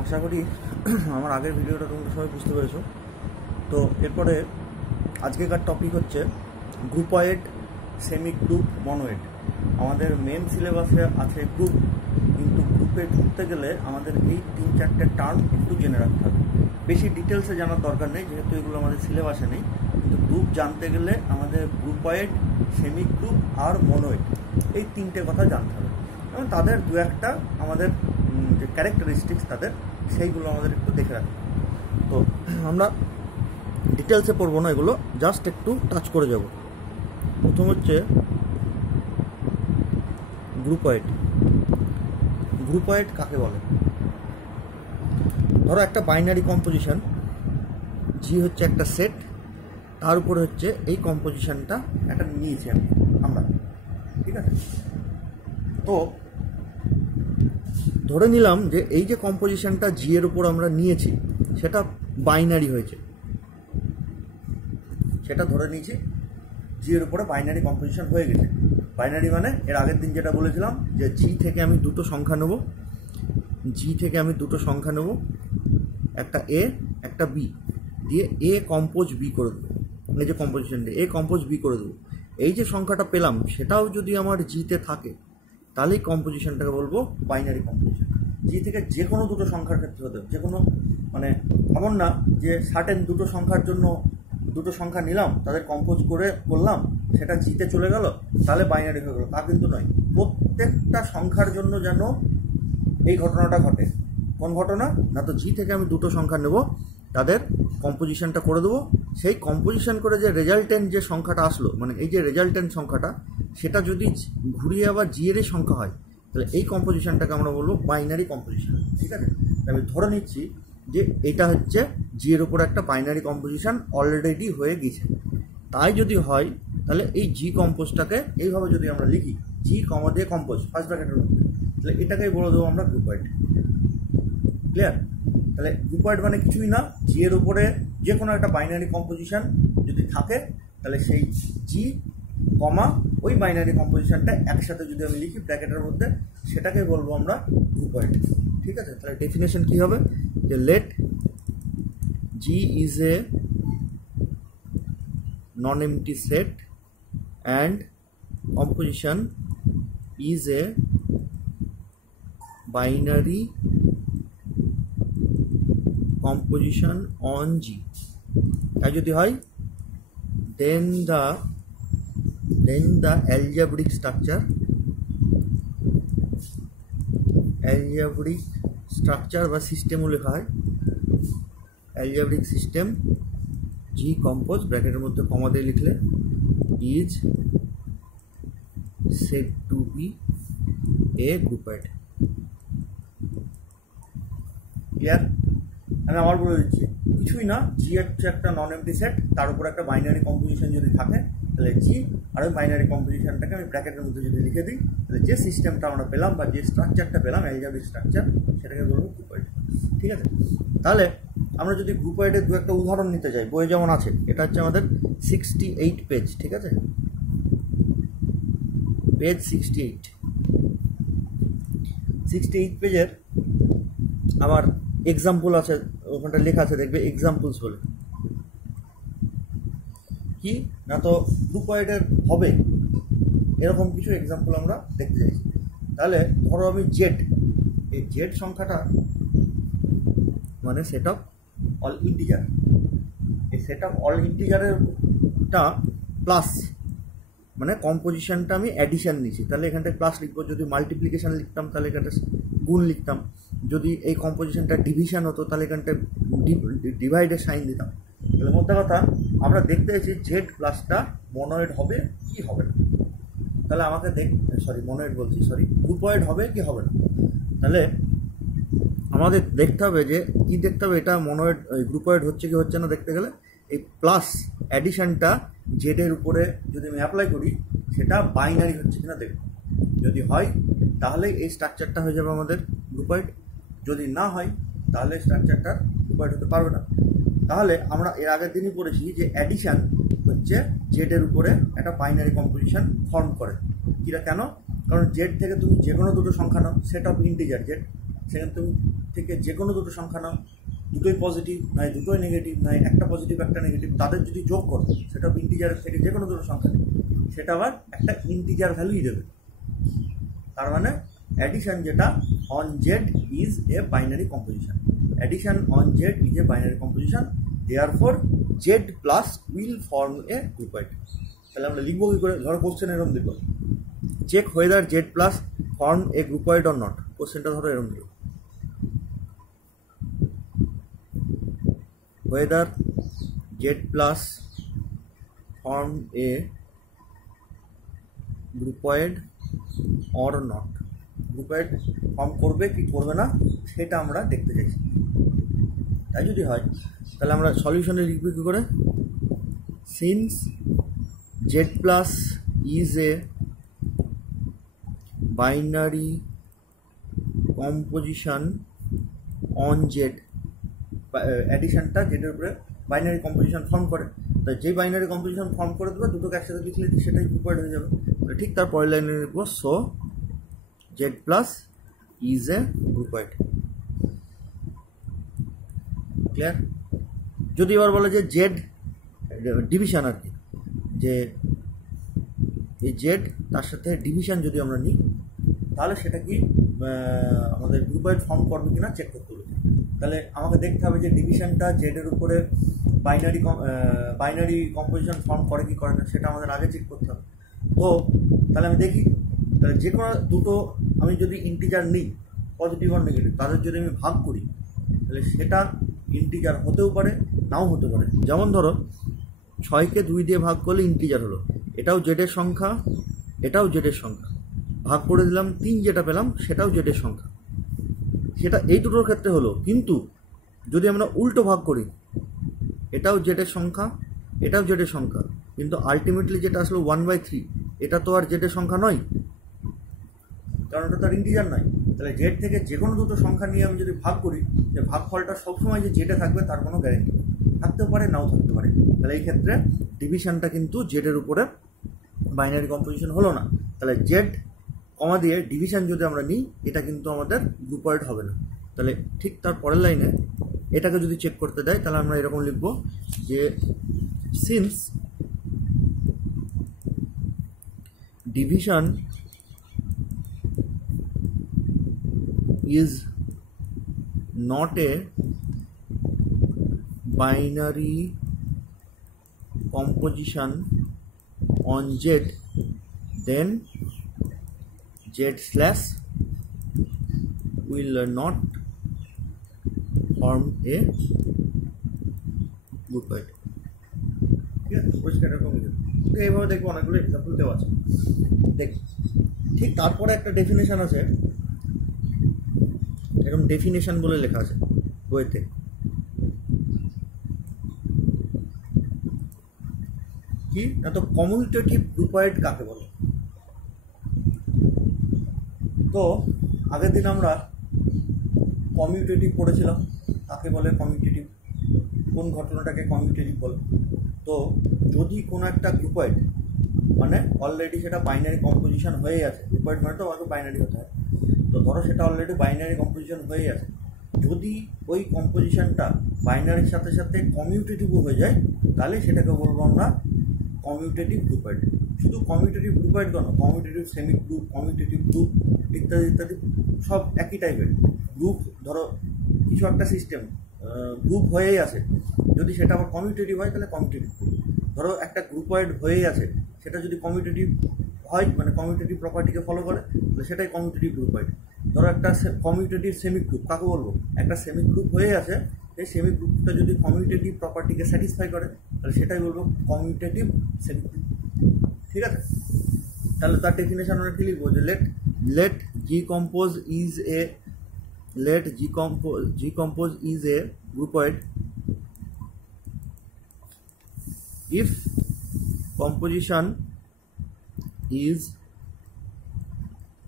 আশা করি আমার আগের ভিডিওটা তোমরা সবাই বুঝতে পেরেছো। তো এরপরে আজকেকার টপিক হচ্ছে গ্রুপয়েড, সেমি গ্রুপ, মনোয়েড। আমাদের মেন সিলেবাসে আছে গ্রুপ, কিন্তু গ্রুপে ঢুকতে গেলে আমাদের এই 3-4টে টার্ম একটু জেনে রাখতে হবে। বেশি ডিটেলসে জানার দরকার নেই, যেহেতু এগুলো আমাদের সিলেবাসে নেই। কিন্তু গ্রুপ জানতে গেলে আমাদের গ্রুপয়েড, সেমি গ্রুপ আর মনোয়েড এই 3টে কথা জানতে হবে, এবং তাদের দু একটা আমাদের যে ক্যারেক্টারিস্টিক্স তাদের সেইগুলো আমাদের একটু দেখে রাখতে হবে। তো আমরা ডিটেলসে পড়বো না, এগুলো জাস্ট একটু টাচ করে যাব। প্রথম হচ্ছে গ্রুপয়েড। গ্রুপয়েড কাকে বলে? ধরো একটা বাইনারি কম্পোজিশন, জি হচ্ছে একটা সেট, তার উপরে হচ্ছে এই কম্পোজিশনটা একটা নিয়েছি আমরা, ঠিক আছে? তো ধরে নিলাম যে এই যে কম্পোজিশনটা জি এর উপর আমরা নিয়েছি সেটা বাইনারি হয়েছে, সেটা ধরে নিয়েছি জি এর উপরে বাইনারি কম্পোজিশন হয়ে গেছে। বাইনারি মানে এর আগের দিন যেটা বলেছিলাম যে জি থেকে আমি দুটো সংখ্যা নেব, একটা এ একটা বি, দিয়ে এ কম্পোজ বি করে দেবো। এই যে কম্পোজিশনটা এ কম্পোজ বি করে দেবো। এই যে সংখ্যাটা পেলাম সেটাও যদি আমার জিতে থাকে তাহলে এই কম্পোজিশনটাকে বলবো বাইনারি কম্পোজিশন। জি থেকে যে কোনো দুটো সংখ্যার ক্ষেত্রে হতে হবে, যে কোনো, মানে এমন না যে সার্টেন দুটো সংখ্যার জন্য দুটো সংখ্যা নিলাম, তাদের কম্পোজ করে করলাম, সেটা জিতে চলে গেল তাহলে বাইনারি হয়ে গেল, তা কিন্তু নয়। প্রত্যেকটা সংখ্যার জন্য যেন এই ঘটনাটা ঘটে। কোন ঘটনা? না তো জি থেকে আমি দুটো সংখ্যা নেব, তাদের কম্পোজিশনটা করে দেবো, সেই কম্পোজিশন করে যে রেজাল্টেন্ট যে সংখ্যাটা আসলো, মানে এই যে রেজাল্টেন্ট সংখ্যাটা, সেটা যদি ঘুরিয়ে আবার জি এরই সংখ্যা হয় তাহলে এই কম্পোজিশনটাকে আমরা বলবো বাইনারি কম্পোজিশন, ঠিক আছে? আমি ধরে নিচ্ছি যে এটা হচ্ছে জি এর উপর একটা বাইনারি কম্পোজিশন অলরেডি হয়ে গেছে। তাই যদি হয় তাহলে এই জি কম্পোজটাকে এইভাবে যদি আমরা লিখি, জি কমা দিয়ে কম্পোজ ফার্স্ট ব্র্যাকেটের মধ্যে, তাহলে এটাকেই বলে দেবো আমরা গ্রুপয়েড। ক্লিয়ার? তাহলে গ্রুপয়েড মানে কিছুই না, জি এর উপরে যে কোনো একটা বাইনারি কম্পোজিশন যদি থাকে তাহলে সেই জি কমা ওই বাইনারি কম্পোজিশনটা একসাথে যদি আমি লিখি ব্র্যাকেটের মধ্যে, সেটাকে বলবো আমরা গ্রুপয়েড, ঠিক আছে? তাহলে ডেফিনেশন কি হবে? যে let G is a non empty set and composition is a binary composition on G. তাই যদি হয় then the algebraic structure বা সিস্টেমও লেখা হয়, algebraic system G compose ব্র্যাকেটের মধ্যে কমা দিয়ে লিখলে is said to be a groupoid. Clear? আমি আবার বলে দিচ্ছি, কিছুই না, জি হচ্ছে একটা নন এমটি সেট, তার উপর একটা বাইনারি কম্পোজিশন যদি থাকে তাহলে জি আর ওই বাইনারি কম্পোজিশনটাকে আমি ব্র্যাকেটের মধ্যে যদি লিখে দিই তাহলে যে সিস্টেমটা আমরা পেলাম বা যে স্ট্রাকচারটা পেলাম অ্যালজেব্রিক স্ট্রাকচার, সেটাকে বলবো গ্রুপয়েড, ঠিক আছে? তাহলে আমরা যদি গ্রুপয়েডের দু একটা উদাহরণ নিতে চাই, বইয়ে যেমন আছে, এটা হচ্ছে আমাদের 68 পেজ, ঠিক আছে? পেজ 68 পেজের আমার এক্সাম্পল আছে, ওখানটা লেখা আছে, দেখবে এক্সাম্পলস বলে। কি না তো গ্রুপয়েডের হবে এরকম কিছু এক্সাম্পল আমরা দেখতে চাইছি। তাহলে ধরো আমি জেড, এই জেড সংখ্যাটা মানে সেট অফ অল ইন্টিজার, এই সেট অফ অল ইন্টিজারেরটা প্লাস, মানে কম্পোজিশনটা আমি অ্যাডিশন নিয়েছি, তাহলে এখানটায় প্লাস লিখবো। যদি মাল্টিপ্লিকেশন লিখতাম তাহলে এখানটা গুণ লিখতাম, যদি এই কম্পোজিশনটা ডিভিশন হতো তাহলে এখানটা ডিভাইডের সাইন দিতাম। তাহলে মোদ্দা কথা আমরা দেখতে চাইছি জেড প্লাসটা মনোয়েড হবে কি হবে না। তাহলে আমাকে গ্রুপয়েড হবে কি হবে না। তাহলে আমাদের দেখতে হবে যে কি দেখতে হবে, এটা মনোয়েড গ্রুপয়েড হচ্ছে কি হচ্ছে না দেখতে গেলে এই প্লাস অ্যাডিশনটা জেডের উপরে যদি আমি অ্যাপ্লাই করি সেটা বাইনারি হচ্ছে কিনা দেখব। যদি হয় তাহলে এই স্ট্রাকচারটা হয়ে যাবে আমাদের গ্রুপয়েড, যদি না হয় তাহলে স্ট্রাকচারটা গ্রুপয়েড হতে পারবে না। তাহলে আমরা এর আগের দিনই পড়েছি যে অ্যাডিশন হচ্ছে জেডের উপরে একটা বাইনারি কম্পোজিশন ফর্ম করে। কিরা কেন? কারণ জেড থেকে তুমি যে কোনো দুটো সংখ্যা নাও, সেট অফ ইন্টিজার জেড, সেখান থেকে যে কোনো দুটো সংখ্যা নাও, দুটোই পজিটিভ নয় দুটোই নেগেটিভ নয় একটা পজিটিভ একটা নেগেটিভ, তাদের যদি যোগ করো সেটা ইন্টিজারের থেকে যে কোনো দুটো সংখ্যা নেই, সেটা আবার একটা ইন্টিজার ভ্যালুই দেবে। তার মানে অ্যাডিশন যেটা on Z is a binary composition, addition on Z is a binary composition, therefore Z plus will form a groupoid. তাহলে আমরা লিখবো কি করে? ধরো কোশ্চেন এরকম দিল, check whether Z plus form a groupoid or not. কোশ্চেনটা ধরো এরকম দিল, whether z plus form a groupoid or not, groupoid form করবে কি করবে না সেটা আমরা দেখতে চাইছি। তাই যদি হয় তাহলে আমরা সলিউশনে লিখব কি করে? Since z plus is a binary composition on z, অ্যাডিশনটা জেডের উপরে বাইনারি কম্পোজিশন ফর্ম করে, তাই যে বাইনারি কম্পোজিশন ফর্ম করে দেবে দুটোকে একসাথে লিখলে সেটাই গ্রুপয়েড হয়ে যাবে। ঠিক তার পরের লাইনে লিখবো so Z plus is a groupoid. Clear? যদি এবার বলে যে জেড ডিভিশন আর কি, যে এই জেড তার সাথে ডিভিশন যদি আমরা নিই তাহলে সেটা কি আমাদের গ্রুপয়েড ফর্ম করবে কিনা চেক করতে হবে। তাহলে আমাকে দেখতে হবে যে ডিভিশনটা জেডের উপরে বাইনারি কম্পোজিশন ফর্ম করে কি করে না সেটা আমাদের আগে চেক করতে হবে। তো তাহলে আমি দেখি, তাহলে যে কোনো দুটো আমি যদি ইন্টিজার নিই পজিটিভ আর নেগেটিভ, তাদের যদি আমি ভাগ করি তাহলে সেটা ইন্টিজার হতেও পারে নাও হতে পারে। যেমন ধরো 6কে 2 দিয়ে ভাগ করলে ইন্টিজার হলো, এটাও জেডের সংখ্যা এটাও জেডের সংখ্যা, ভাগ করে দিলাম 3 যেটা পেলাম সেটাও জেডের সংখ্যা, সেটা এই দুটোর ক্ষেত্রে হলো। কিন্তু যদি আমরা উল্টো ভাগ করি, এটাও জেডের সংখ্যা এটাও জেডের সংখ্যা, কিন্তু আলটিমেটলি যেটা আসলো 1/3, এটা তো আর জেডের সংখ্যা নয়, কারণ ওটা তার ইন্টিজার নয়। তাহলে জেড থেকে যে কোনো দুটো সংখ্যা নিয়ে আমি যদি ভাগ করি, যে ভাগফলটা সবসময় যে জেডে থাকবে তার কোনো গ্যারেন্টি থাকতেও পারে নাও থাকতে পারে। তাহলে এই ক্ষেত্রে ডিভিশনটা কিন্তু জেডের উপরে বাইনারি কম্পোজিশন হলো না। তাহলে জেড কমা দিয়ে ডিভিশন যদি আমরা নিই এটা কিন্তু আমাদের গ্রুপয়েড হবে না। তাহলে ঠিক তার পরের লাইনে এটাকে যদি চেক করতে দেয় তাহলে আমরা এরকম লিখব যে since division is not a binary composition on Z, then Z slash will not form a গ্রুপয়েড। ঠিক আছে, পরিষ্কার এরকম এইভাবে দেখবো অনেকগুলো এক্সাম্পল দেওয়া আছে। দেখ ঠিক তারপরে একটা ডেফিনেশন আছে, এরকম ডেফিনেশন বলে লেখা আছে বইতে। কি না তো কমিউটেটিভ গ্রুপয়েড কাকে বলে? তো আগের দিন আমরা কমিউটেটিভ পড়েছিলাম, কাকে বলে কমিউটেটিভ, কোন ঘটনাটাকে কমিউটেটিভ বলে। তো যদি কোনো একটা গ্রুপয়েড মানে অলরেডি সেটা বাইনারি কম্পোজিশন হয়ে আছে, গ্রুপয়েড মানে তো আমাকে বাইনারি হতে হয়, তো ধরো সেটা অলরেডি বাইনারি কম্পোজিশন হয়ে আছে, যদি ওই কম্পোজিশনটা বাইনারির সাথে সাথে কমিউটেটিভও হয়ে যায় তাহলে সেটাকে বলবো আমরা কমিউটেটিভ গ্রুপয়েড। শুধু কমিউটেটিভ গ্রুপয়েড কেন, commutative semi group, commutative group ইত্যাদি ইত্যাদি সব একই টাইপের গ্রুপ। ধরো কিছু একটা সিস্টেম গ্রুপ হয়েই আছে, যদি সেটা আবার কমিউটেটিভ হয় তাহলে কমিউটেটিভ গ্রুপ। ধরো একটা গ্রুপয়েড হয়েই আছে, সেটা যদি কমিউটেটিভ হয় মানে কমিউটেটিভ প্রপার্টিকে ফলো করে তাহলে সেটাই কমিউটেটিভ গ্রুপয়েড। ধরো একটা কমিউটেটিভ সেমি গ্রুপ কাকে বলবো? একটা সেমি গ্রুপ হয়ে আছে, সেই সেমি গ্রুপটা যদি কমিউটেটিভ প্রপার্টিকে স্যাটিসফাই করে তাহলে সেটাই বলবো কমিউটেটিভ সেমি গ্রুপ। ঠিক আছে, তাহলে তার ডেফিনেশন আমরা কি লিখবো? যে let G compose is a groupoid if composition is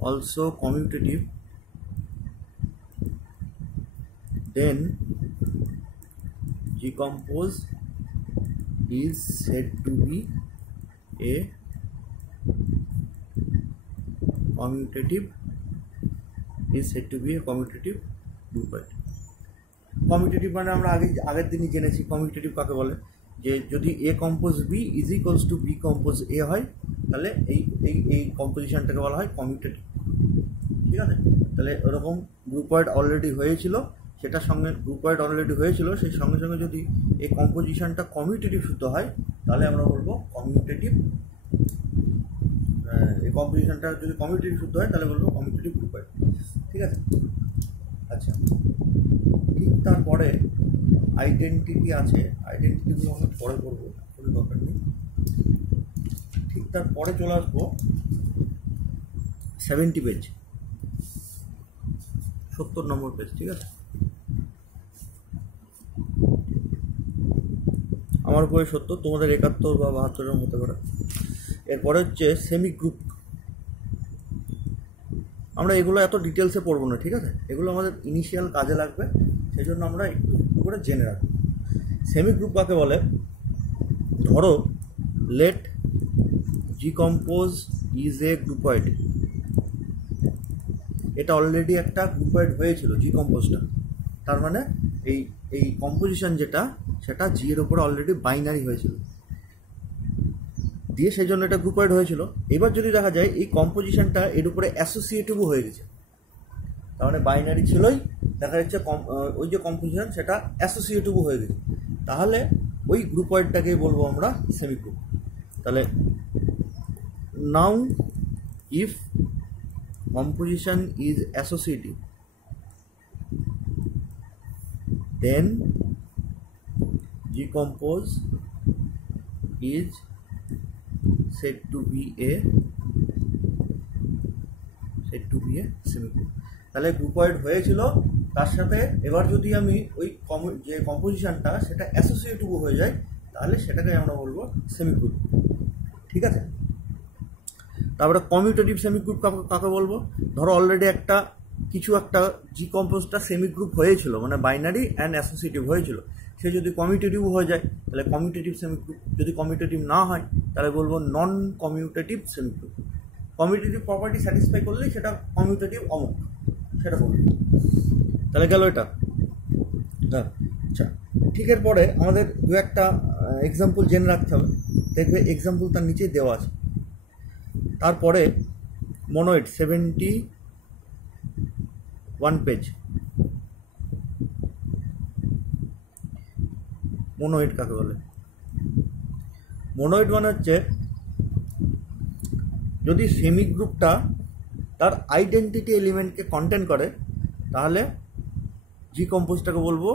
also commutative, then G-compose is said to be a commutative groupoid. Commutative মানে আমরা আগের দিনই জেনেছি কমিউটেটিভ কাকে বলে, যে যদি a compose b is equals to b compose a হয় তাহলে এই কম্পোজিশনটাকে বলা হয় কমিউটেটিভ। ঠিক আছে, তাহলে ওরকম গ্রুপয়েড অলরেডি হয়েছিল, সেটার সঙ্গে গ্রুপয়েড অলরেডি হয়েছিল, সেই সঙ্গে সঙ্গে যদি এই কম্পোজিশনটা কমিউটেটিভ শুদ্ধ হয় তাহলে আমরা বলবো কমিউটেটিভ। এই কম্পোজিশনটা যদি কমিউটেটিভ শুদ্ধ হয় তাহলে বলবো কমিউটেটিভ গ্রুপয়েড। ঠিক আছে, আচ্ছা, ঠিক তারপরে আইডেন্টিটি আছে, আইডেন্টিটিগুলো আমরা পরে করবো, কোনো দরকার নেই। ঠিক তারপরে চলে আসবো 70 পেজ, 70 নম্বর পেজ। ঠিক আছে, আমার বই 70, তোমাদের 71 বা 72 হতে পারে। এরপরে হচ্ছে সেমি গ্রুপ। আমরা এগুলো এত ডিটেলসে পড়বো না, ঠিক আছে, এগুলো আমাদের ইনিশিয়াল কাজে লাগবে, সেই জন্য আমরা একটু করে জেনে রাখবো। সেমি গ্রুপ কাকে বলে? ধরো let G compose is a groupoid, এটা অলরেডি একটা গ্রুপয়েড হয়েছিল জি কম্পোজটা, তার মানে এই কম্পোজিশন যেটা সেটা জি এর উপরে অলরেডি বাইনারি হয়েছিল দিয়ে, সেই জন্য এটা গ্রুপয়েড হয়েছিল। এবার যদি দেখা যায় এই কম্পোজিশনটা এর উপরে অ্যাসোসিয়েটিভও হয়ে গেছে, তার মানে বাইনারি ছিলই, দেখা যাচ্ছে ওই যে কম্পোজিশন সেটা অ্যাসোসিয়েটিভও হয়ে গেছে, তাহলে ওই গ্রুপয়েডটাকেই বলবো আমরা সেমি গ্রুপ। তাহলে নাও if composition is associative, then G-compose is said to be a semigroup। তাহলে গ্রুপয়েড হয়েছিল, তার সাথে এবার যদি আমি ওই যে কম্পোজিশনটা সেটা অ্যাসোসিয়েটিভ হয়ে যায় তাহলে সেটাকে আমরা বলবো সেমিগ্রুপ। ঠিক আছে, তারপরে কমিউটেটিভ সেমিগ্রুপ কাকে বলবো? ধরো অলরেডি একটা জি কম্পোজটা সেমিগ্রুপ হয়েছিল, মানে বাইনারি অ্যান্ড অ্যাসোসিয়েটিভ হয়েছিল, সে যদি কমিউটেটিভ হয়ে যায় তাহলে কমিউটেটিভ সেমিগ্রুপ। যদি কমিউটেটিভ না হয় তাহলে বলবো নন কমিউটেটিভ সেমিগ্রুপ। কমিউটেটিভ প্রপার্টি স্যাটিসফাই করলেই সেটা কমিউটেটিভ অমুক, সেটা বলবো। তাহলে গেল এটা। আচ্ছা, ঠিক, এরপরে আমাদের দু একটা এক্সাম্পল জেনে রাখতে হবে, দেখবে এক্সাম্পল তার নিচেই দেওয়া আছে। তারপরে মনোয়েড 71 পেজ। মনোয়েড কাকে বলে? মনোয়েড মানে হচ্ছে যদি সেমি গ্রুপটা তার আইডেন্টিটি এলিমেন্টকে কন্টেন করে তাহলে জি কম্পোজটাকে বলবো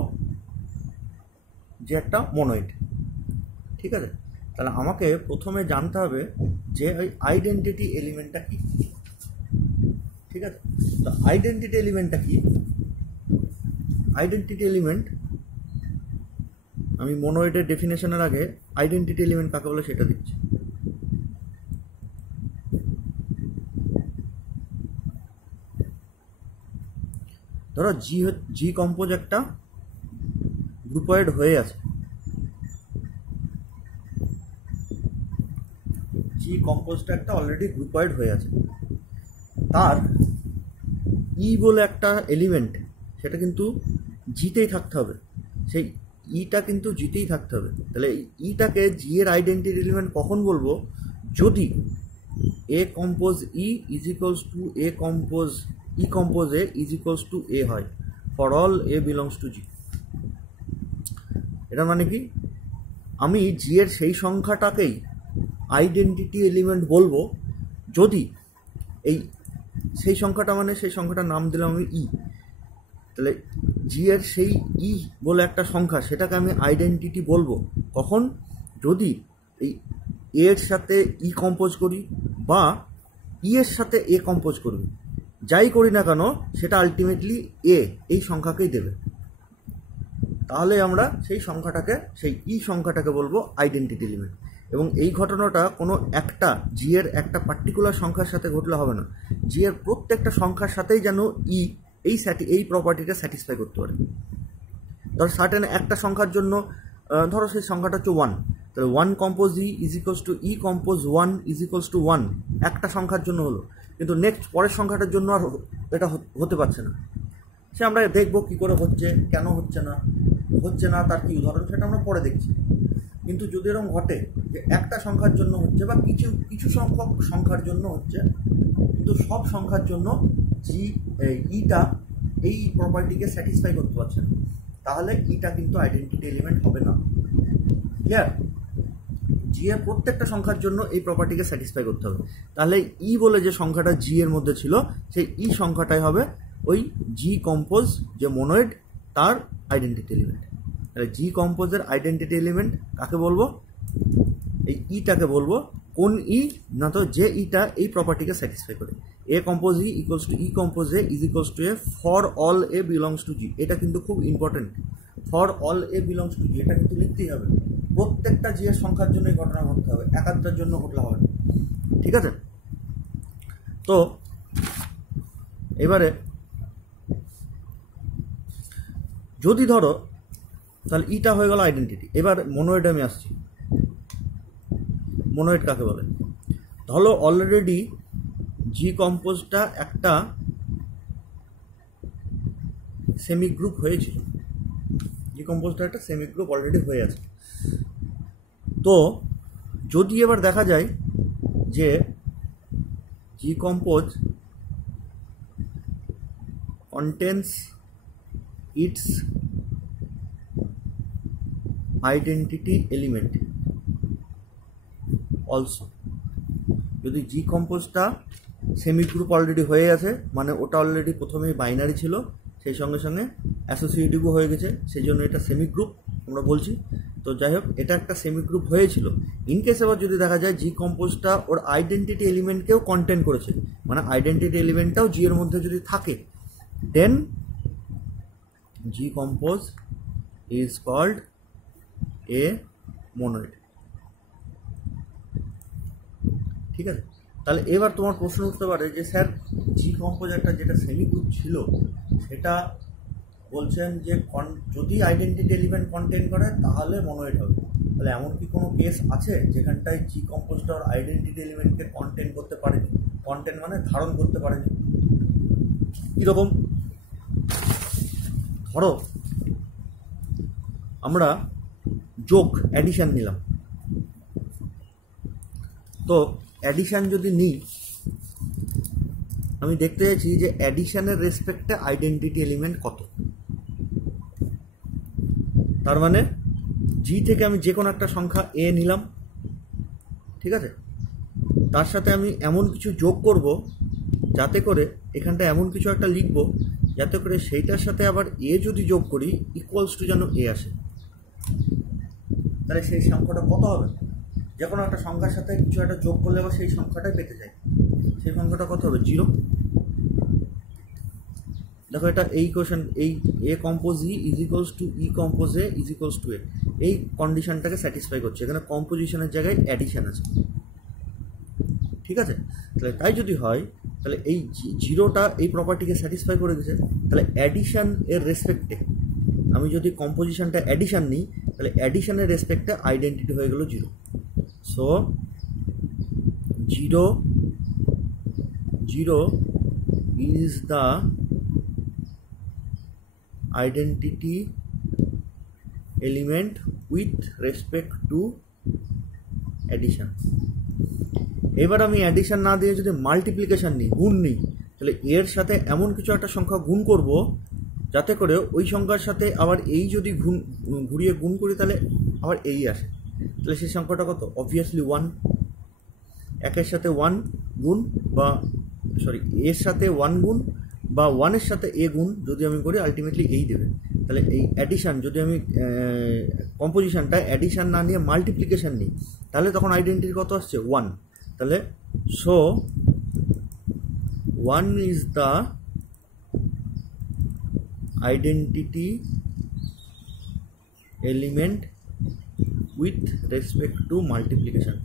যে একটা মনোয়েড। ঠিক আছে, তাহলে আমাকে প্রথমে জানতে হবে যে ওই আইডেন্টিটি এলিমেন্টটা কি। ঠিক আছে, তো আইডেন্টিটি এলিমেন্টটা কি? আইডেন্টিটি এলিমেন্ট, আমি মনোয়েডের ডেফিনেশনের আগে আইডেন্টিটি এলিমেন্ট কাকে বলে সেটা দিচ্ছি। ধরো জি কম্পোজ একটা গ্রুপয়েড হয়ে আছে, জি কম্পোজটা একটা অলরেডি গ্রুপয়েড হয়ে আছে, তার ই বলে একটা এলিমেন্ট সেটা কিন্তু জিতেই থাকতে হবে, সেই ইটা কিন্তু জিতেই থাকতে হবে। তাহলে ইটাকে জি এর আইডেন্টিটি এলিমেন্ট কখন বলবো? যদি a compose e is equals to a compose e compose a is equals to a হয় for all a belongs to G. এটা মানে কি? আমি জি এর সেই সংখ্যাটাকেই আইডেন্টিটি এলিমেন্ট বলবো যদি সেই সংখ্যাটা, মানে সেই সংখ্যাটার নাম দিলাম আমি ই, তাহলে জি এর সেই ই বলে একটা সংখ্যা সেটাকে আমি আইডেন্টিটি বলবো কখন? যদি এই এর সাথে ই কম্পোজ করি বা ই এর সাথে এ কম্পোজ করবি, যাই করি না কেন সেটা আলটিমেটলি এ এই সংখ্যাকেই দেবে, তাহলে আমরা সেই সংখ্যাটাকে, সেই ই সংখ্যাটাকে বলবো আইডেন্টিটি এলিমেন্ট। এবং এই ঘটনাটা কোনো একটা জি এর একটা পার্টিকুলার সংখ্যার সাথে ঘটলে হবে না, জি এর প্রত্যেকটা সংখ্যার সাথেই যেন ই এই প্রপার্টিটা স্যাটিসফাই করতে পারে। ধরো সার্টেন একটা সংখ্যার জন্য, ধরো সেই সংখ্যাটা হচ্ছে 1, তাহলে 1 compose e is equals to e compose 1 is equals two 1 একটা সংখ্যার জন্য হলো, কিন্তু নেক্সট পরের সংখ্যাটার জন্য আর এটা হতে পারছে না, সে আমরা দেখবো কী করে হচ্ছে, কেন হচ্ছে না তার কী উদাহরণ সেটা আমরা পরে দেখছি। কিন্তু যদি এরকম ঘটে যে একটা সংখ্যার জন্য হচ্ছে বা কিছু সংখ্যক সংখ্যার জন্য হচ্ছে, কিন্তু সব সংখ্যার জন্য ইটা এই প্রপার্টিকে স্যাটিসফাই করতে পারছে না, তাহলে ইটা কিন্তু আইডেন্টিটি এলিমেন্ট হবে না। ক্লিয়ার? জি এর প্রত্যেকটা সংখ্যার জন্য এই প্রপার্টিকে স্যাটিসফাই করতে হবে, তাহলে ই বলে যে সংখ্যাটা জি এর মধ্যে ছিল সেই ই সংখ্যাটাই হবে ওই জি কম্পোজ যে মনোয়েড তার আইডেন্টিটি এলিমেন্ট। তাহলে জি কম্পোজের আইডেন্টিটি এলিমেন্ট কাকে বলবো? এই ইটাকে বলবো। কোন ই? না তো যে ইটা এই প্রপার্টিকে স্যাটিসফাই করে। A compose e equals to e compose a is equals to a for all a belongs to G. এটা কিন্তু খুব important, for all a belongs to G, এটা কিন্তু লিখতেই হবে। প্রত্যেকটা জি এর সংখ্যার জন্য এই ঘটনা ঘটতে হবে, একাত্তর জন্য ঘটলে হবে না। ঠিক আছে? তো এবারে যদি ধরো, তাহলে ইটা হয়ে গেল আইডেন্টিটি। এবার মনোয়েডে আমি আসছি। মনোয়েড কাকে বলে? ধরো অলরেডি জি কম্পোজটা একটা সেমি গ্রুপ হয়েছিল, জি কম্পোজটা একটা সেমি গ্রুপ অলরেডি হয়ে আছে। তো যদি এবার দেখা যায় যে জি compose contains its identity element also, যদি জি কম্পোজটা সেমি গ্রুপ অলরেডি হয়ে আছে, মানে ওটা অলরেডি প্রথমেই বাইনারি ছিল, সেই সঙ্গে সঙ্গে অ্যাসোসিয়েটিভও হয়ে গেছে, সেই জন্য এটা সেমি গ্রুপ আমরা বলছি। তো যাই হোক, এটা একটা সেমি গ্রুপ হয়েছিল। ইনকেস এবার যদি দেখা যায় জি কম্পোজটা ওর আইডেন্টিটি এলিমেন্টকেও কন্টেন্ট করেছে, মানে আইডেন্টিটি এলিমেন্টটাও জি এর মধ্যে যদি থাকে, then G compose is called a monoid. ঠিক আছে? তাহলে এবার তোমার প্রশ্ন উঠতে পারে যে স্যার জি কম্পোজ একটা যেটা সেমি গ্রুপ ছিল সেটা বলছেন যে যদি আইডেন্টিটি এলিমেন্ট কন্টেন্ট করে তাহলে মনোয়েড হবে। তাহলে এমন কি কোনো কেস আছে যেখানটায় জি কম্পোজটা ওর আইডেন্টিটি এলিমেন্টকে কন্টেন্ট করতে পারেনি? কন্টেন্ট মানে ধারণ করতে পারেনি। কীরকম? ধরো আমরা যোগ অ্যাডিশন নিলাম। তো অ্যাডিশন যদি নিই, আমি দেখতে চাইছি যে অ্যাডিশনের রেসপেক্টে আইডেন্টিটি এলিমেন্ট কত। তার মানে জি থেকে আমি যে কোনো একটা সংখ্যা এ নিলাম, ঠিক আছে, তার সাথে আমি এমন কিছু যোগ করব যাতে করে এখানটা এমন কিছু একটা লিখব যাতে করে সেইটার সাথে আবার এ যদি যোগ করি ইকুয়ালস টু যেন এ আসে। তাহলে সেই সংখ্যাটা কত হবে? যে কোনো একটা সংখ্যার সাথে কিছু একটা যোগ করলে আবার সেই সংখ্যাটাই পেতে যায়, সেই সংখ্যাটা কত হবে? 0। দেখো এটা এই কোশ্চেন, এই a compose e is equals to e compose a is equals to a, এই কন্ডিশনটাকে স্যাটিসফাই করছে। এখানে কম্পোজিশনের জায়গায় অ্যাডিশন আছে। ঠিক আছে? তাহলে তাই যদি হয় তাহলে এই জিরোটা এই প্রপার্টিকে স্যাটিসফাই করে গেছে। তাহলে অ্যাডিশন এর রেসপেক্টে আমি যদি কম্পোজিশনটা অ্যাডিশন নিই তাহলে অ্যাডিশনের রেসপেক্টে আইডেন্টিটি হয়ে গেল 0। So 0 is the identity element with respect to addition। এবার আমি অ্যাডিশন না দিয়ে যদি মাল্টিপ্লিকেশন নিই, গুণ নিই, তাহলে এর সাথে এমন কিছু একটা সংখ্যা গুণ করব যাতে করে ওই সংখ্যার সাথে আবার এই যদি ঘুরিয়ে গুণ করি তাহলে আবার এই আসে। তাহলে সেই সংখ্যাটা কত? অবভিয়াসলি 1। একের সাথে 1 গুণ বা এর সাথে 1 গুণ বা 1-এর সাথে এ গুণ যদি আমি করি আলটিমেটলি এই দেবে। তাহলে এই অ্যাডিশান যদি আমি কম্পোজিশনটা অ্যাডিশান না নিয়ে মাল্টিপ্লিকেশান নিই তাহলে তখন আইডেন্টিটি কত আসছে? 1। তাহলে so 1 is the identity element with respect two multiplication.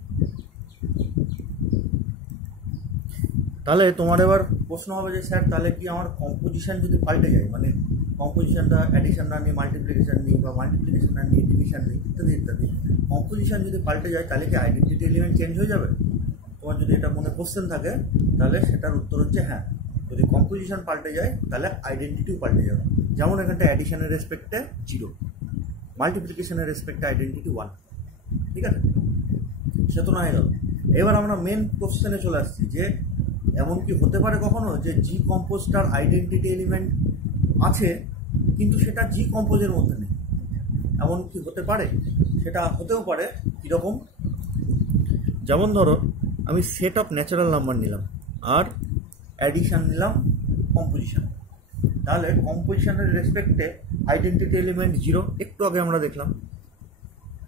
তাহলে তোমার এবার প্রশ্ন হবে যে স্যার তাহলে কি আমার কম্পোজিশন যদি পাল্টে যায়, মানে কম্পোজিশনটা অ্যাডিশন না নিয়ে মাল্টিপ্লিকেশান নিই বা মাল্টিপ্লিকেশান না নিয়ে ডিভিশন নিই ইত্যাদি ইত্যাদি, কম্পোজিশন যদি পাল্টে যায় তাহলে কি আইডেন্টিটি এলিমেন্ট চেঞ্জ হয়ে যাবে? তোমার যদি এটা মনে কোশ্চেন থাকে তাহলে সেটার উত্তর হচ্ছে হ্যাঁ। যদি যদি কম্পোজিশন পাল্টে যায় তাহলে আইডেন্টিটিও পাল্টে যাবে। যেমন এখানটা অ্যাডিশনের রেসপেক্টে 0, মাল্টিপ্লিকেশনের রেসপেক্টে আইডেন্টিটি 1। ঠিক আছে, সে তো নয় গেল। এবার আমরা মেন কোশ্চেনে চলে আসছি যে এমন কি হতে পারে কখনো যে জি কম্পোজটার আইডেন্টিটি এলিমেন্ট আছে কিন্তু সেটা জি কম্পোজের মধ্যে নেই? এমন কি হতে পারে? সেটা হতেও পারে। কীরকম? যেমন ধরো আমি সেট অফ ন্যাচারাল নাম্বার নিলাম আর অ্যাডিশান নিলাম কম্পোজিশন, তাহলে কম্পোজিশনের রেসপেক্টে আইডেন্টিটি এলিমেন্ট 0, একটু আগে আমরা দেখলাম।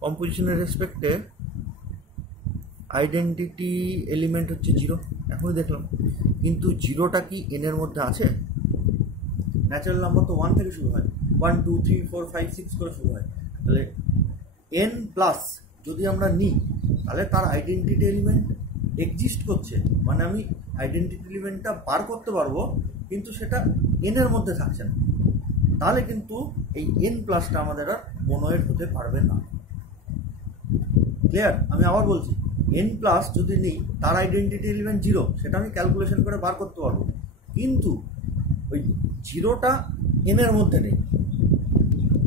কম্পোজিশনের রেসপেক্টে আইডেন্টিটি এলিমেন্ট হচ্ছে 0, এখনই দেখলাম। কিন্তু 0টা কি এনের মধ্যে আছে? ন্যাচারাল নাম্বার তো 1 থেকে শুরু হয়, 1 2 3 4 5 6 করে শুরু হয়। তাহলে n প্লাস যদি আমরা নিই তাহলে তার আইডেন্টিটি এলিমেন্ট এক্সিস্ট করছে, মানে আমি আইডেন্টিটি এলিমেন্টটা বার করতে পারবো কিন্তু সেটা এনের মধ্যে থাকছে না। তাহলে কিন্তু এই n প্লাসটা আমাদের আর মনোয়েড হতে পারবে না। ক্লিয়ার? আমি আবার বলছি, n প্লাস যদি নিই তার আইডেন্টিটি এলিমেন্ট 0, সেটা আমি ক্যালকুলেশন করে বার করতে পারবো, কিন্তু ওই 0টা এনের মধ্যে নেই।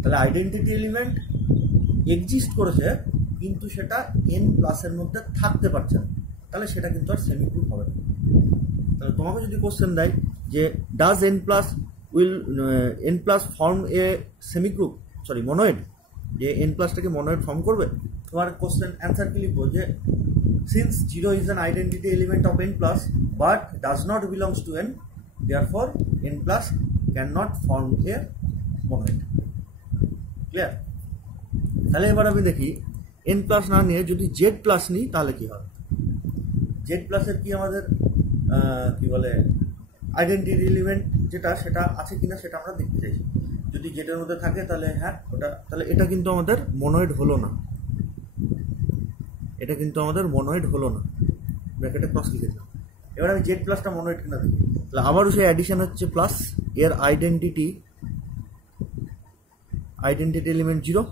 তাহলে আইডেন্টিটি এলিমেন্ট এক্সিস্ট করেছে কিন্তু সেটা n প্লাসের মধ্যে থাকতে পারছে না, তাহলে সেটা কিন্তু আর সেমি গ্রুপ হবে না। তাহলে তোমাকে যদি কোশ্চেন দেয় যে does n plus form a semigroup, monoid, যে n প্লাসটাকে মনোয়েড ফর্ম করবে, তোমার কোশ্চেন অ্যান্সার কি লিখবো? যে since 0 is an identity element of n plus but does not belongs to n, therefore n plus can not form a monoid. Clear? তাহলে এবার আমি দেখি n প্লাস না নিয়ে যদি z প্লাস নিই তাহলে কি হবে। z প্লাসের কি আমাদের কি বলে আইডেন্টিটি এলিমেন্ট যেটা, সেটা আছে কিনা সেটা আমরা দেখতে চাইছি। যদি z এর মধ্যে থাকে তাহলে হ্যাঁ ওটা, তাহলে এটা কিন্তু আমাদের মনোয়েড হলো না, এটা কিন্তু আমাদের মনোয়েড হলো না, ব্র্যাকেটে ক্রস লিখে দিলাম। এবার আমি z প্লাসটা মনোয়েড কিনা দেখি। তাহলে আবারও সেই অ্যাডিশন হচ্ছে প্লাস, এর আইডেন্টিটি এলিমেন্ট 0,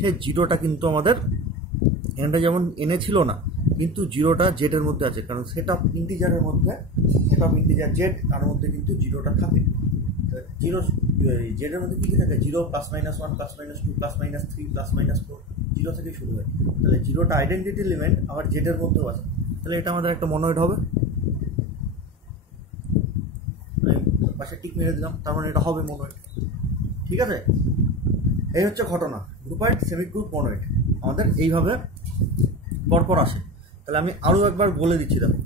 সেই 0টা কিন্তু আমাদের এখানটা যেমন এনে ছিল না, কিন্তু 0টা জেডের মধ্যে আছে, কারণ সেট অফ ইন্টিজারের মধ্যে, সেট অফ ইন্টিজার জেড, তার মধ্যে কিন্তু 0টা থাকে। 0 জেডের মধ্যে কী কী থাকে? 0 +-1 +-2 +-3 +-4, 0 থেকেই শুরু হয়। তাহলে 0টা আইডেন্টিটি এলিমেন্ট আবার জেডের মধ্যেও আছে, তাহলে এটা আমাদের একটা মনোয়েড হবে। পাশে টিক মেরে দিলাম, তার মানে এটা হবে মনোয়েড। ঠিক আছে, এই হচ্ছে ঘটনা। গ্রুপয়েড, সেমি গ্রুপ, মনোয়েড আমাদের এইভাবে পরপর আসে। তাহলে আমি আরও একবার বলে দিচ্ছি, দেখো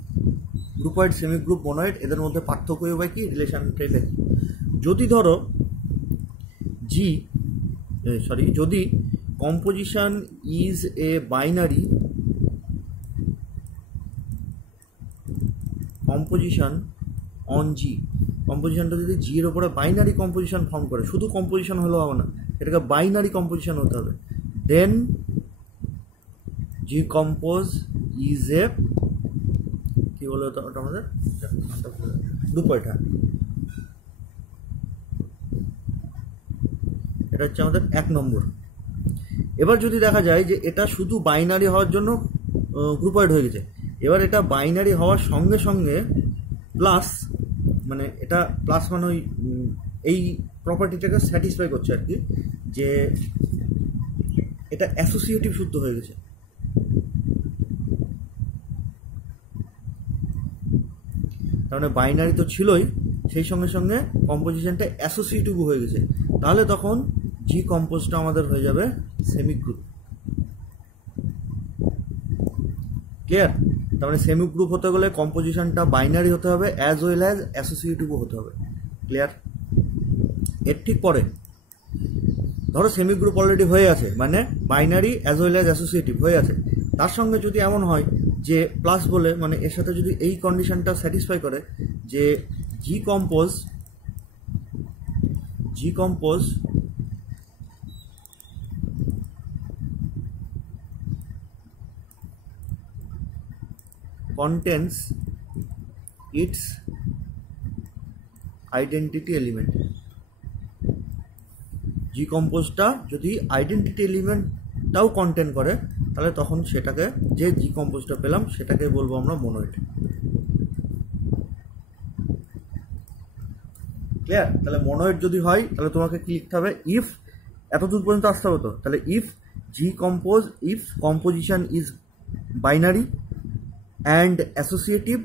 গ্রুপয়েড, সেমি গ্রুপ, মনোয়েড, এদের মধ্যে পার্থক্য হবে কি, রিলেশনটা কি। যদি ধরো যদি composition is a binary, composition on G, কম্পোজিশনটা যদি জি এর উপরে বাইনারি কম্পোজিশন ফর্ম করে, শুধু কম্পোজিশন হলেও হবে না, এটাকে বাইনারি কম্পোজিশন হতে হবে, দেন জি কম্পোজ ইজ এ কি বলে ওটা আমাদের গ্রুপয়েড। এটা হচ্ছে আমাদের 1 নম্বর। এবার যদি দেখা যায় যে এটা শুধু বাইনারি হওয়ার জন্য গ্রুপয়েড হয়ে গেছে, এবার এটা বাইনারি হওয়ার সঙ্গে সঙ্গে প্লাস, মানে এটা প্লাস মানে ওই এই প্রপার্টিটাকে স্যাটিসফাই করছে আর কি, যে এটা অ্যাসোসিয়েটিভ শুদ্ধ হয়ে গেছে। তার মানে বাইনারি তো ছিলই, সেই সঙ্গে সঙ্গে কম্পোজিশনটা অ্যাসোসিয়েটিভ হয়ে গেছে, তাহলে তখন জি কম্পোজটা আমাদের হয়ে যাবে সেমি গ্রুপ। ক্লিয়ার? তার মানে সেমি গ্রুপ হতে গেলে কম্পোজিশনটা বাইনারি হতে হবে অ্যাজ ওয়েল অ্যাজ অ্যাসোসিয়েটিভও হতে হবে। ক্লিয়ার? এর ঠিক পরে ধরো সেমি গ্রুপ অলরেডি হয়ে আছে, মানে binary as well as associative হয়ে আছে, তার সঙ্গে যদি এমন হয় যে প্লাস বলে, মানে এর সাথে যদি এই কন্ডিশনটা স্যাটিসফাই করে যে জি compose contains its identity element, জি কম্পোজটা যদি আইডেন্টিটি এলিমেন্টটাও কন্টেন করে, তাহলে তখন সেটাকে, যে জি কম্পোজটা পেলাম সেটাকে বলবো আমরা মনোয়েড। ক্লিয়ার? তাহলে মনোয়েড যদি হয় তাহলে তোমাকে কি লিখতে হবে, ইফ এত দূর পর্যন্ত আসতে হবে তো, তাহলে if composition is binary and associative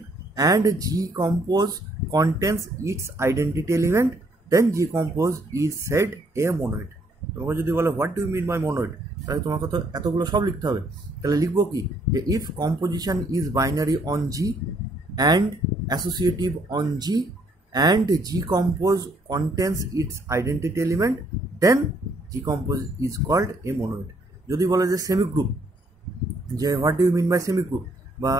and G-compose contains its identity element, then G-compose is said a monoid. তোমাকে যদি বলে what do you mean by monoid, তাহলে তোমাকে তো এতগুলো সব লিখতে হবে। তাহলে লিখবো কি, যে if composition is binary on G and associative on G and G compose contains its identity element, then G compose is called a monoid. যদি বলে যে সেমি গ্রুপ, যে what do you mean by semigroup বা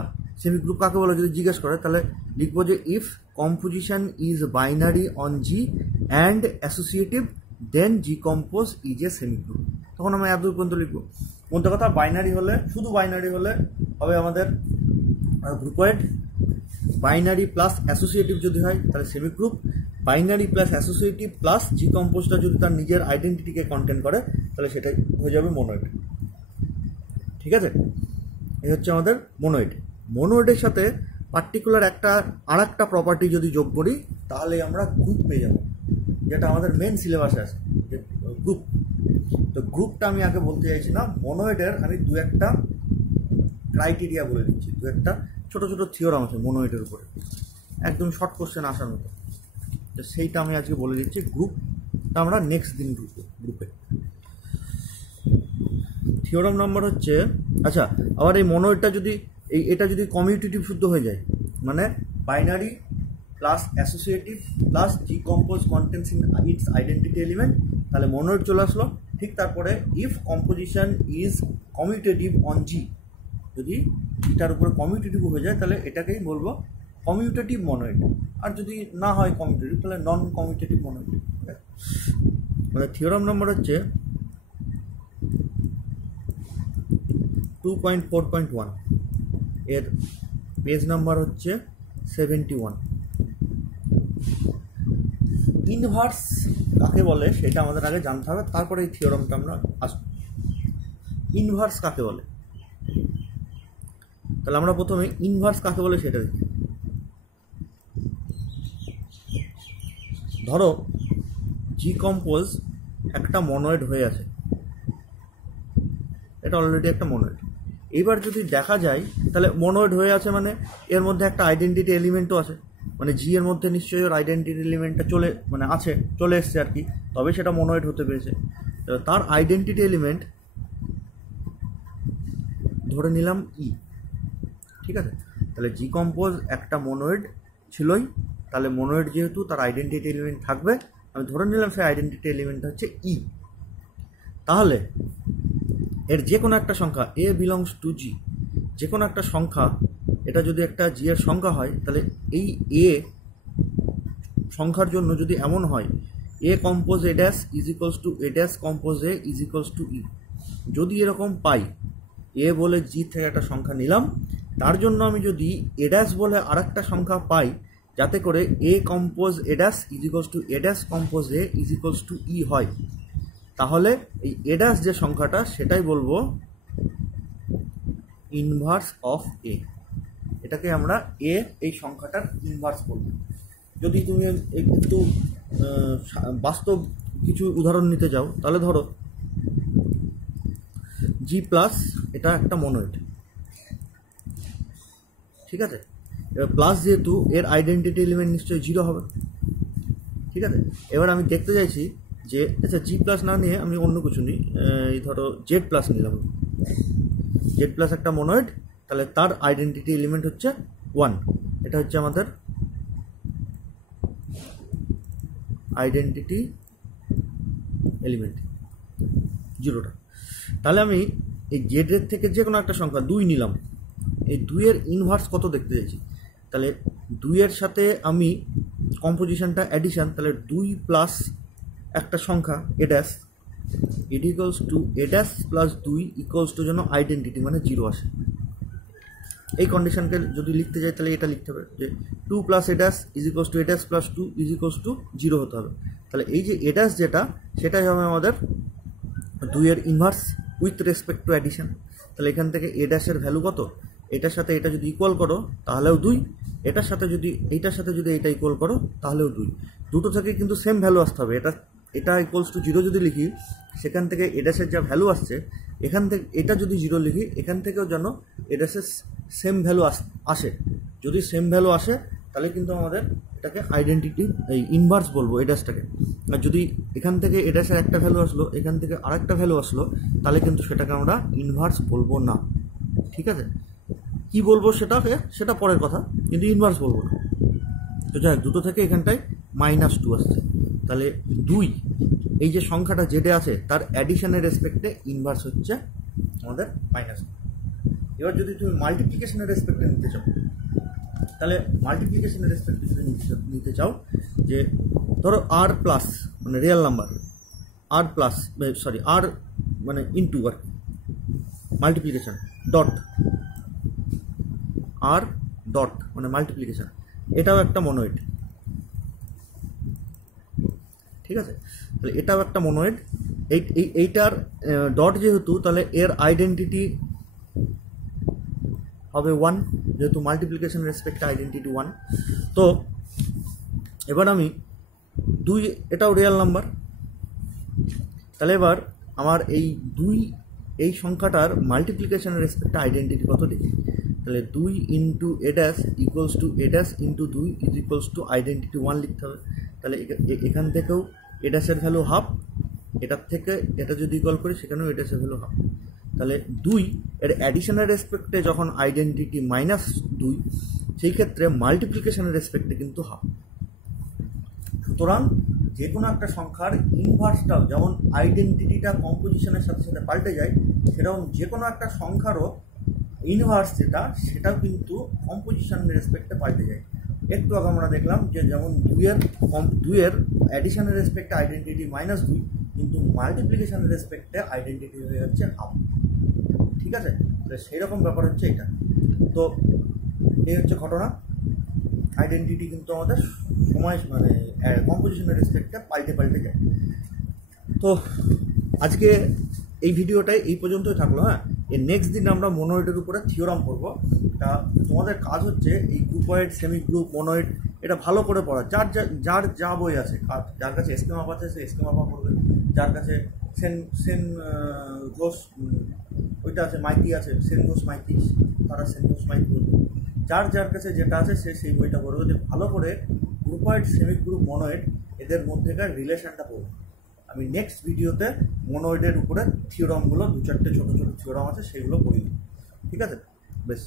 semigroup কাকে বলে যদি জিজ্ঞেস করে, তাহলে লিখবো যে if composition is binary on G and associative then G compose is a semigroup. তখন আমরা এত পর্যন্ত লিখবো। মধ্যে কথা, বাইনারি হলে, শুধু বাইনারি হলে হবে আমাদের গ্রুপয়েড, বাইনারি প্লাস অ্যাসোসিয়েটিভ যদি হয় তাহলে semigroup, binary plus associative plus G কম্পোজটা যদি তার নিজের আইডেন্টিটিকে কন্টেন্ট করে তাহলে সেটাই হয়ে যাবে মনোয়েড। ঠিক আছে, এই হচ্ছে আমাদের মনোয়েড। মনোয়েডের সাথে পার্টিকুলার আর একটা প্রপার্টি যদি যোগ করি তাহলে আমরা গ্রুপ পেয়ে যাব, যেটা আমাদের মেন সিলেবাসে আছে, গ্রুপ। তো গ্রুপটা আমি আগে বলতে চাইছি না, মনোয়েডের আমি দু একটা ক্রাইটেরিয়া বলে দিচ্ছি, দু একটা ছোটো ছোটো থিওরাম আছে মনোয়েডের উপরে, একদম শর্ট কোশ্চেন আসার মতো। তো সেইটা আমি আজকে বলে দিচ্ছি। গ্রুপটা আমরা নেক্সট দিন গ্রুপে। থিওরাম নাম্বার হচ্ছে, আচ্ছা আবার এই মনোয়েডটা যদি এটা যদি কমিউটেটিভ শুদ্ধ হয়ে যায়, মানে binary plus associative plus G compose contains in its identity element, তাহলে মনোয়েড চলে আসলো। ঠিক তারপরে if composition is commutative on G, যদি জিটার উপরে কমিউটেটিভ হয়ে যায় তাহলে এটাকেই বলবো কমিউটেটিভ মনোয়েড, আর যদি না হয় কমিউটেটিভ তাহলে নন কমিউটেটিভ মনোয়েড। মানে থিওরাম নাম্বার হচ্ছে 2.4.1, এর পেজ নাম্বার হচ্ছে 71। ইনভার্স কাকে বলে সেটা আমাদের আগে জানতে হবে, তারপরে এই থিওরামটা আমরা আসব। ইনভার্স কাকে বলে, তাহলে আমরা প্রথমে ইনভার্স কাকে বলে সেটা দেখি। ধরো জি কম্পোজ একটা মনোয়েড হয়ে আছে, এটা অলরেডি একটা মনোয়েড। এইবার যদি দেখা যায় তাহলে মনোয়েড হয়ে আছে মানে এর মধ্যে একটা আইডেন্টিটি এলিমেন্টও আছে, মানে জি এর মধ্যে নিশ্চয়ই ওর আইডেন্টিটি এলিমেন্টটা চলে এসছে আর কি, তবে সেটা মনোয়েড হতে পেরেছে। তার আইডেন্টিটি এলিমেন্ট ধরে নিলাম ই, ঠিক আছে। তাহলে জি কম্পোজ একটা মনোয়েড ছিলই, তাহলে মনোয়েড যেহেতু তার আইডেন্টিটি এলিমেন্ট থাকবে, আমি ধরে নিলাম সেই আইডেন্টিটি এলিমেন্ট হচ্ছে ই। তাহলে এর যে কোনো একটা সংখ্যা এ বিলংস টু জি, যে কোনো একটা সংখ্যা, এটা যদি একটা জি এর সংখ্যা হয় তাহলে এই এ সংখ্যার জন্য যদি এমন হয় a compose a dash is equals to a dash compose a is equals to e, যদি এরকম পাই, এ বলে জি থেকে একটা সংখ্যা নিলাম, তার জন্য আমি যদি এ ড্যাশ বলে আর একটা সংখ্যা পাই, যাতে করে a compose a dash is equals to a dash compose a is equals to e হয়, তাহলে এই এ ড্যাশ যে সংখ্যাটা সেটাই বলবো ইনভার্স অফ এ। এটাকে আমরা এ এই সংখ্যাটার ইনভার্স বলবো। যদি তুমি একটু বাস্তব কিছু উদাহরণ নিতে যাও, তাহলে ধরো জি প্লাস এটা একটা মনোয়েড, ঠিক আছে। এবার প্লাস যেহেতু এর আইডেন্টিটি এলিমেন্ট নিশ্চয়ই জিরো হবে, ঠিক আছে। এবার আমি দেখতে চাইছি যে আচ্ছা জি প্লাস না নিয়ে আমি অন্য কিছু নিই, ধরো জেড প্লাস নিলাম। জেড প্লাস একটা মনোয়েড, তাহলে তার আইডেন্টিটি এলিমেন্ট হচ্ছে 1, এটা হচ্ছে আমাদের আইডেন্টিটি এলিমেন্ট জিরোটা। তাহলে আমি এই জেডের থেকে যে কোনো একটা সংখ্যা 2 নিলাম, এই 2-এর ইনভার্স কত দেখতে চাইছি, তাহলে 2-এর সাথে আমি কম্পোজিশনটা অ্যাডিশন, তাহলে 2 প্লাস একটা সংখ্যা a dash it equals to a dash plus 2 equals to জন্য আইডেন্টিটি মানে 0 আসে। এই কন্ডিশনকে যদি লিখতে যাই তাহলে এটা লিখতে হবে যে 2 plus A dash is equals to a dash plus 2 is equals two 0 হতে হবে। তাহলে এই যে এ ড্যাশ যেটা, সেটাই হবে আমাদের 2-এর inverse with respect to addition. তাহলে এখান থেকে এ ড্যাশের ভ্যালু কত, এটার সাথে এটা যদি ইকুয়াল করো তাহলেও 2, এটার সাথে যদি এইটা ইকুয়াল করো তাহলেও 2। দুটো থেকে কিন্তু সেম ভ্যালু আসতে হবে। এটা ইকুয়ালস টু 0 যদি লিখি, সেখান থেকে এ ড্যাশের যা ভ্যালু আসছে, এখান থেকে এটা যদি 0 লিখি, এখান থেকেও যেন এ ড্যাশের সেম ভ্যালু আসে। যদি সেম ভ্যালু আসে তাহলে কিন্তু আমাদের এটাকে আইডেন্টিটি এই ইনভার্স বলবো এ ড্যাশটাকে। আর যদি এখান থেকে এ ড্যাশের একটা ভ্যালু আসলো, এখান থেকে আরেকটা ভ্যালু আসলো, তাহলে কিন্তু সেটাকে আমরা ইনভার্স বলবো না। ঠিক আছে, কি বলবো সেটা পরের কথা, কিন্তু ইনভার্স বলবো না। তো যাই হোক, দুটো থেকে এখানটায় -2 আসছে, তাহলে 2 এই যে সংখ্যাটা যেটা আছে তার অ্যাডিশনের রেসপেক্টে ইনভার্স হচ্ছে আমাদের -2। এবার যদি তুমি মাল্টিপ্লিকেশনের রেসপেক্টে নিতে চাও, তাহলে মাল্টিপ্লিকেশনের রেসপেক্টে যদি নিতে চাও, যে ধরো আর প্লাস মানে রিয়েল নাম্বার, আর প্লাস আর মানে ইনটু আর মাল্টিপ্লিকেশন ডট, আর ডট মানে মাল্টিপ্লিকেশন, এটাও একটা মনোয়েড। ঠিক আছে, তাহলে এটাও একটা মনোয়েড। এইটার ডট যেহেতু, তাহলে এর আইডেন্টিটি হবে 1, যেহেতু মাল্টিপ্লিকেশন রেসপেক্টে আইডেন্টিটি 1। তো এবার আমি 2, এটাও রিয়েল নাম্বার, তাহলে এবার আমার এই 2 এই সংখ্যাটার মাল্টিপ্লিকেশন রেসপেক্টে আইডেন্টিটি কত লিখি, তাহলে 2 into a dash equals to a dash into 2 is equals two identity 1 লিখতে হবে। তাহলে এখান থেকেও এ ড্যাশের ভ্যালু হাফ, এটার থেকে এটা যদি ইকুয়াল করি সেখানেও এ ড্যাশের ভ্যালু হাফ। তাহলে 2 এর অ্যাডিশনের রেসপেক্টে যখন আইডেন্টিটি -2, সেই ক্ষেত্রে মাল্টিপ্লিকেশনের রেসপেক্টে কিন্তু হাফ। সুতরাং যে কোনো একটা সংখ্যার ইনভার্সটাও যেমন আইডেন্টিটিটা কম্পোজিশনের সাথে সাথে পাল্টে যায়, সেরকম যে কোনো একটা সংখ্যারও ইনভার্স সেটাও কিন্তু কম্পোজিশনের রেসপেক্টে পাল্টে যায়। একটু আগে আমরা দেখলাম যে যেমন 2 এর অ্যাডিশনের রেসপেক্টে আইডেন্টিটি -2, কিন্তু মাল্টিপ্লিকেশনের রেসপেক্টে আইডেন্টিটি হয়ে যাচ্ছে হাফ। ঠিক আছে, তো সেই রকম ব্যাপার হচ্ছে এটা। তো এই হচ্ছে ঘটনা, আইডেন্টিটি কিন্তু আমাদের সময় মানে কম্পোজিশনের রেসপেক্টে পাল্টে যায়। তো আজকে এই ভিডিওটাই এই পর্যন্তই থাকলো। হ্যাঁ, এর নেক্সট দিন আমরা মনোয়েডের উপরে থিওরাম পড়বো। তা তোমাদের কাজ হচ্ছে এই গ্রুপয়েড, সেমি গ্রুপ, মনোয়েড এটা ভালো করে পড়া। যার যা বই আছে, যার কাছে এসকে মাপ আছে সে এসকে মাপা পড়বে, যার কাছে সেন ঘোষ ওইটা আছে, মাইতি আছে, সেন ঘোষ মাইতি, তারা সেন ঘোষ মাইতি পড়বে। যার কাছে যেটা আছে সে সেই বইটা পড়বে, যে ভালো করে গ্রুপয়েড, সেমি গ্রুপ, মনোয়েড এদের মধ্যেকার রিলেশনটা পড়বে। আমি নেক্সট ভিডিওতে মনোয়েডের উপরে থিওরামগুলো 2-4টে ছোটো ছোটো থিওরাম আছে সেগুলো পড়ি। ঠিক আছে, বেশ।